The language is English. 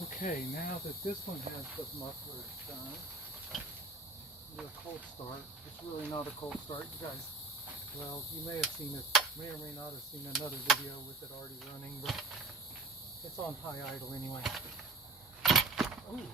Okay, now that this one has the mufflers done, do a cold start. It's really not a cold start. You guys, well, you may have seen it, may or may not have seen another video with it already running, but it's on high idle anyway. Ooh.